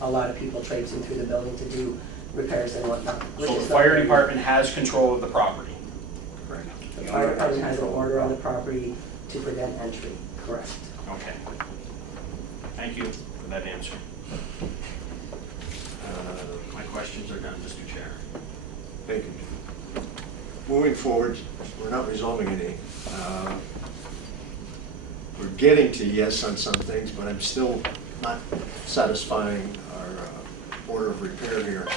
a lot of people traipsing through the building to do repairs and whatnot. So the fire department has control of the property? Correct. The fire department has an order on the property to prevent entry, correct. Okay. Thank you for that answer. My questions are done, Mr. Chair. Thank you. Moving forward, we're not resolving any. We're getting to yes on some things, but I'm still not satisfying our order of repair here.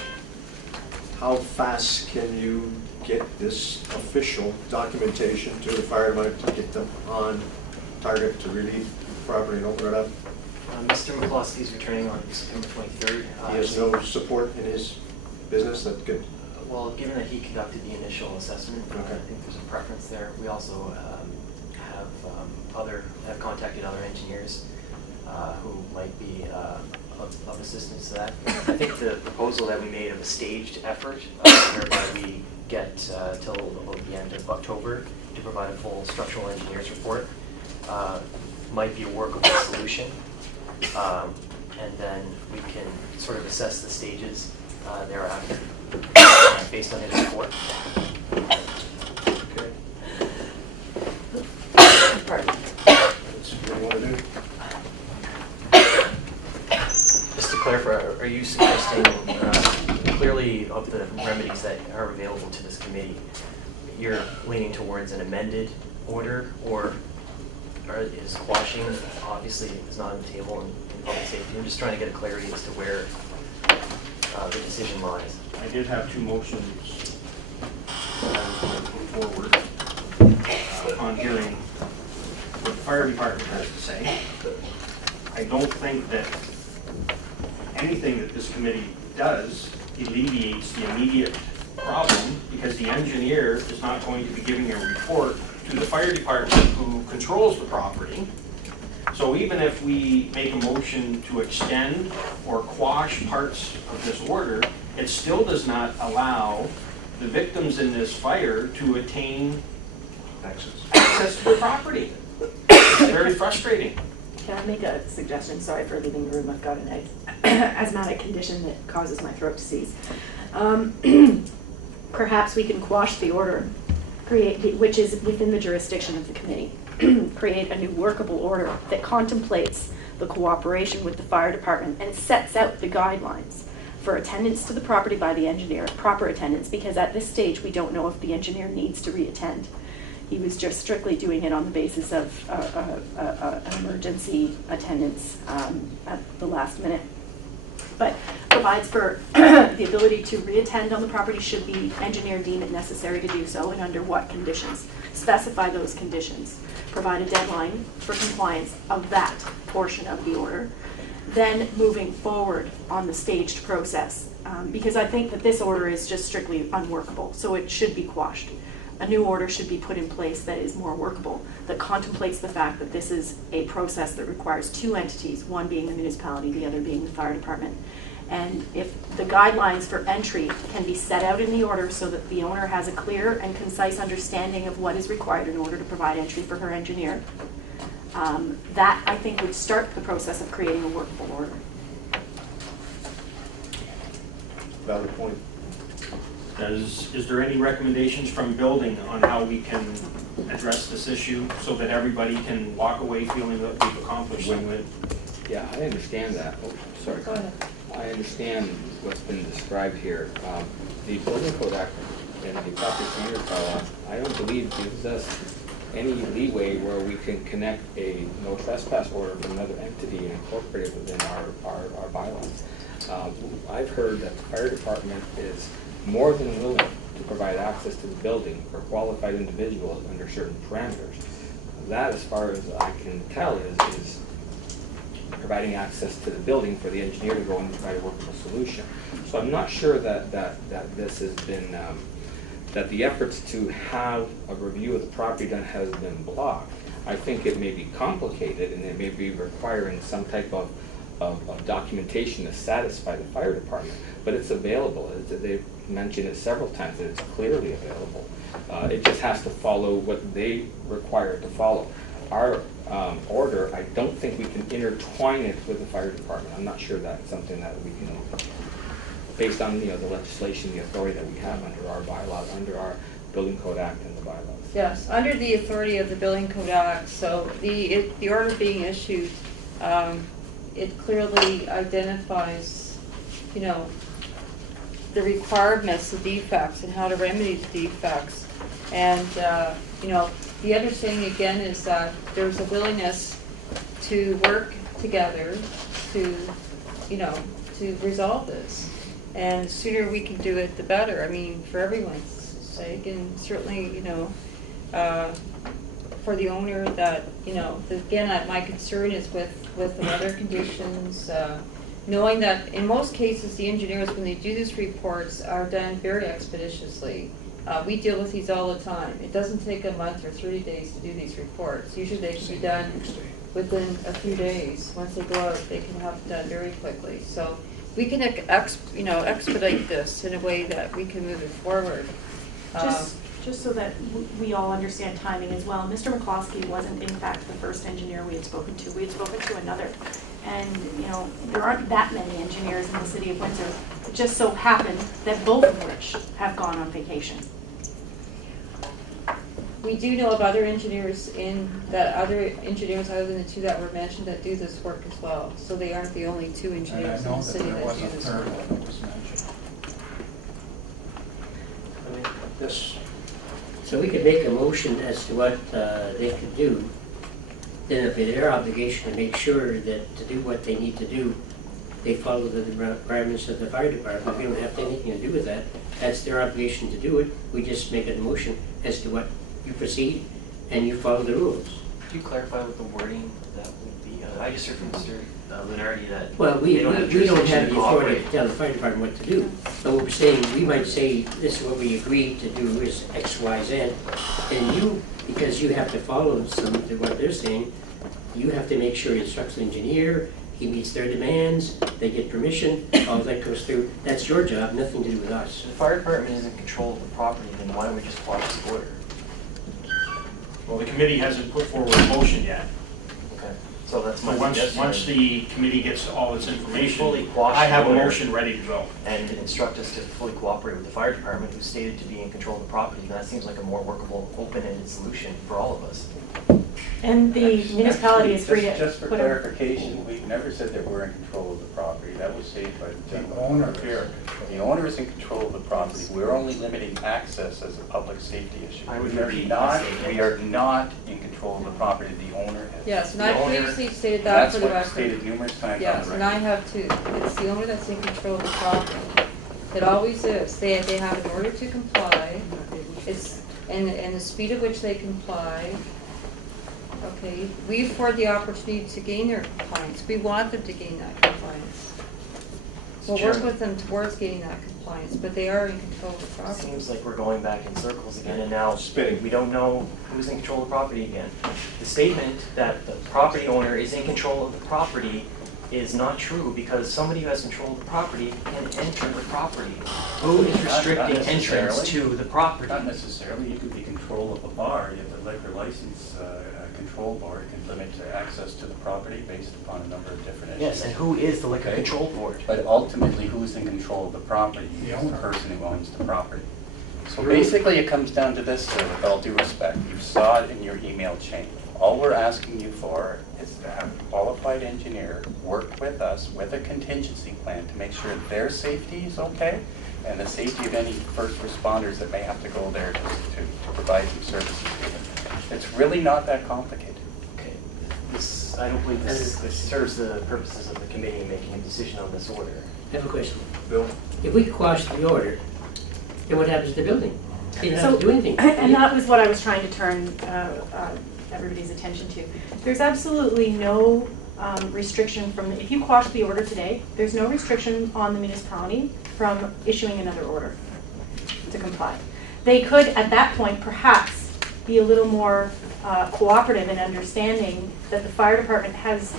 How fast can you get this official documentation to the fire department to get them on target to relieve the property and open it up? Mr. McCloskey is returning on September 23rd. He has no support in his business? That's good. Well, given that he conducted the initial assessment, Okay. I think there's a preference there. We also have contacted other engineers who might be of assistance to that. I think the proposal that we made of a staged effort, whereby we get till about the end of October to provide a full structural engineer's report, might be a workable solution. And then we can sort of assess the stages thereafter based on his report. Okay. Pardon. That's what you want to do? Just to clarify, are you suggesting, clearly of the remedies that are available to this committee, you're leaning towards an amended order, or is quashing obviously is not on the table in public safety? I'm just trying to get a clarity as to where the decision lies. I did have two motions that I was going to move forward on hearing what the fire department has to say. I don't think that anything that this committee does alleviates the immediate problem, because the engineer is not going to be giving a report to the fire department who controls the property. So even if we make a motion to extend or quash parts of this order, it still does not allow the victims in this fire to attain access to the property. It's very frustrating. Can I make a suggestion? Sorry for leaving the room. I've got an asthmatic condition that causes my throat to seize. Perhaps we can quash the order, which is within the jurisdiction of the committee. Create a new workable order that contemplates the cooperation with the fire department and sets out the guidelines for attendance to the property by the engineer, proper attendance, because at this stage we don't know if the engineer needs to re-attend. He was just strictly doing it on the basis of an emergency attendance at the last minute. But provides for the ability to re-attend on the property should the engineer deem it necessary to do so, and under what conditions. Specify those conditions. Provide a deadline for compliance of that portion of the order. Then moving forward on the staged process, because I think that this order is just strictly unworkable, so it should be quashed. A new order should be put in place that is more workable, that contemplates the fact that this is a process that requires two entities, one being the municipality, the other being the fire department. And if the guidelines for entry can be set out in the order so that the owner has a clear and concise understanding of what is required in order to provide entry for her engineer, that I think would start the process of creating a workable order. Valid point. Is there any recommendations from building on how we can address this issue so that everybody can walk away feeling that we've accomplished something? Yeah, I understand that. Oh, sorry. Go ahead. I understand what's been described here. The building code act and the property standards bylaw, I don't believe gives us any leeway where we can connect a no trespass order from another entity and incorporate it within our bylaws. I've heard that the fire department is more than willing to provide access to the building for qualified individuals under certain parameters. That, as far as I can tell, is providing access to the building for the engineer to go and provide a workable solution. So I'm not sure that this has been, that the efforts to have a review of the property done has been blocked. I think it may be complicated and it may be requiring some type of documentation to satisfy the fire department, but it's available. They've mentioned it several times that it's clearly available. It just has to follow what they require to follow. our order, I don't think we can intertwine it with the fire department. I'm not sure that's something that we can, based on, you know, the legislation, the authority that we have under our bylaws, under our Building Code Act and the bylaws. Yes, under the authority of the Building Code Act, so the order being issued, it clearly identifies, you know, the requirements, the defects, and how to remedy the defects. And, you know, the understanding again is that there's a willingness to work together to, you know, to resolve this. And the sooner we can do it, the better. I mean, for everyone's sake, and certainly, you know, for the owner that, you know, again, my concern is with the weather conditions, knowing that in most cases, the engineers, when they do these reports, are done very expeditiously. We deal with these all the time. It doesn't take a month or 30 days to do these reports. Usually they can be done within a few days. Once they go out, they can have it done very quickly. So we can expedite this in a way that we can move it forward. Just so that we all understand timing as well, Mr. McCloskey wasn't in fact the first engineer we had spoken to. We had spoken to another. And, you know, there aren't that many engineers in the city of Windsor. It just so happened that both of which have gone on vacation. We do know of other engineers other engineers other than the two that were mentioned that do this work as well. So they aren't the only two engineers in the city that do this work. This, So we could make a motion as to what they could do. Then it'd be their obligation to make sure that to do what they need to do, they follow the requirements of the fire department. We don't have anything to do with that. That's their obligation to do it. We just make a motion as to what you proceed and you follow the rules. Could you clarify what the wording that would be? I just heard from Mr. Lenardi that Well, we don't have the authority cooperate. to tell the fire department what to do. But what we're saying, we might say, this is what we agreed to do is X, Y, Z. And you, because you have to follow some of what they're saying, you have to make sure he instructs the engineer, he meets their demands, they get permission, all that goes through. That's your job, nothing to do with us. If the fire department is in control of the property, then why don't we just quash the order? Well, the committee hasn't put forward a motion yet. Okay, so that's my But suggestion. once the committee gets all its information, Fully quash I have a the order. motion ready to go. And instruct us to fully cooperate with the fire department, who's stated to be in control of the property, then that seems like a more workable, open-ended solution for all of us. And the municipality is free to Just for put a... clarification, we've never said that we're in control of the property. That was stated by the owner here. The owner is in control of the property. We're only limiting access as a public safety issue. I would We are agree. we are not in control of the property. The owner is. Yes, and The I owner- previously stated that for the That's what's record. stated numerous times on Yes, the and I record. have too. It's the owner that's in control of the property. It always is. They have an order to comply. It's, and the speed at which they comply. Okay, we afford the opportunity to gain their compliance. We want them to gain that compliance. We'll work Chairman. with them towards gaining that compliance, but they are in control of the It property. seems like we're going back in circles again, and now Spinning. we don't know who's in control of the property again. The statement that the property owner is in control of the property is not true, because somebody who has control of the property can enter the property. Who is Not restricting entrance necessarily. to the property? Not necessarily. You could be control of a bar. You have the liquor license control board can limit access to the property based upon a number of different issues. Yes, and who is the liquor Okay. control board? But ultimately, who's in control of the property? The person who owns the property. So basically, it comes down to this, sir, with all due respect. You saw it in your email chain. All we're asking you for is to have a qualified engineer work with us with a contingency plan to make sure their safety is okay and the safety of any first responders that may have to go there to provide some services to them. It's really not that complicated. Okay, this, I don't believe this serves the purposes of the committee in making a decision on this order. I have a question. Bill? If we quash the order, then what happens to the building? They don't have to do anything. And that was what I was trying to turn everybody's attention to. There's absolutely no restriction from, if you quash the order today, there's no restriction on the municipality from issuing another order to comply. They could, at that point, perhaps be a little more cooperative in understanding that the fire department has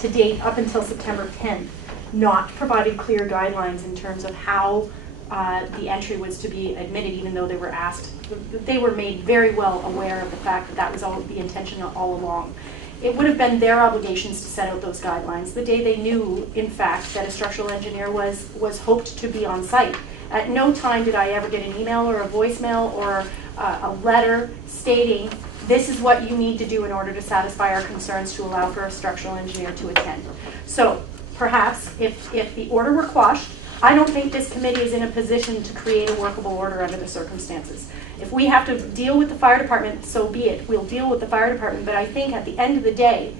to date, up until September 10th, not provided clear guidelines in terms of how the entry was to be admitted, even though they were asked. They were made very well aware of the fact that that was all the intention all along. It would have been their obligations to set out those guidelines the day they knew, in fact, that a structural engineer was hoped to be on site. At no time did I ever get an email or a voicemail or a letter stating, this is what you need to do in order to satisfy our concerns to allow for a structural engineer to attend. So perhaps if the order were quashed, I don't think this committee is in a position to create a workable order under the circumstances. If we have to deal with the fire department, so be it. We'll deal with the fire department, but I think at the end of the day,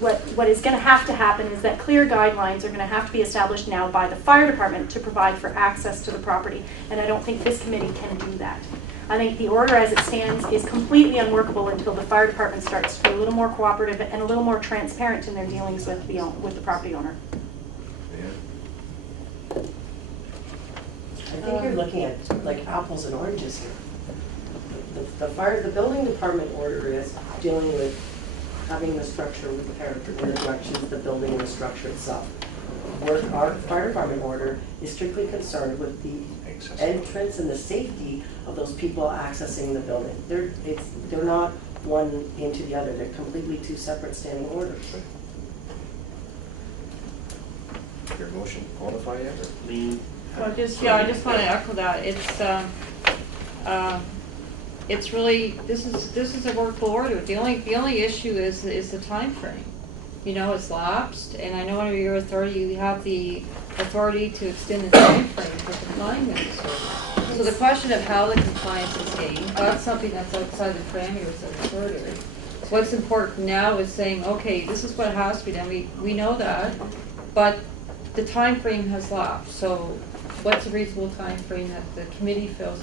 what is going to happen is that clear guidelines are going to have to be established now by the fire department to provide for access to the property, and I don't think this committee can do that. I think the order as it stands is completely unworkable until the fire department starts to be a little more cooperative and a little more transparent in their dealings with the property owner. I think you're looking at like apples and oranges here. The building department order is dealing with having the structure repaired in the directions of the building and the structure itself. Our fire department order is strictly concerned with the entrance and the safety of those people accessing the building. They're not one into the other. They're completely two separate standing orders. Your motion qualify yet? Or? Lean. Well, I just want to echo that. It's really, this is a workable order. The only issue is the time frame. You know, it's lapsed, and I know under your authority, you have the authority to extend the time frame for complying with this order. So the question of how the compliance is gained, that's something that's outside the parameters of the order. What's important now is saying, okay, this is what has to be done. We know that, but the time frame has lapsed. So what's a reasonable time frame that the committee feels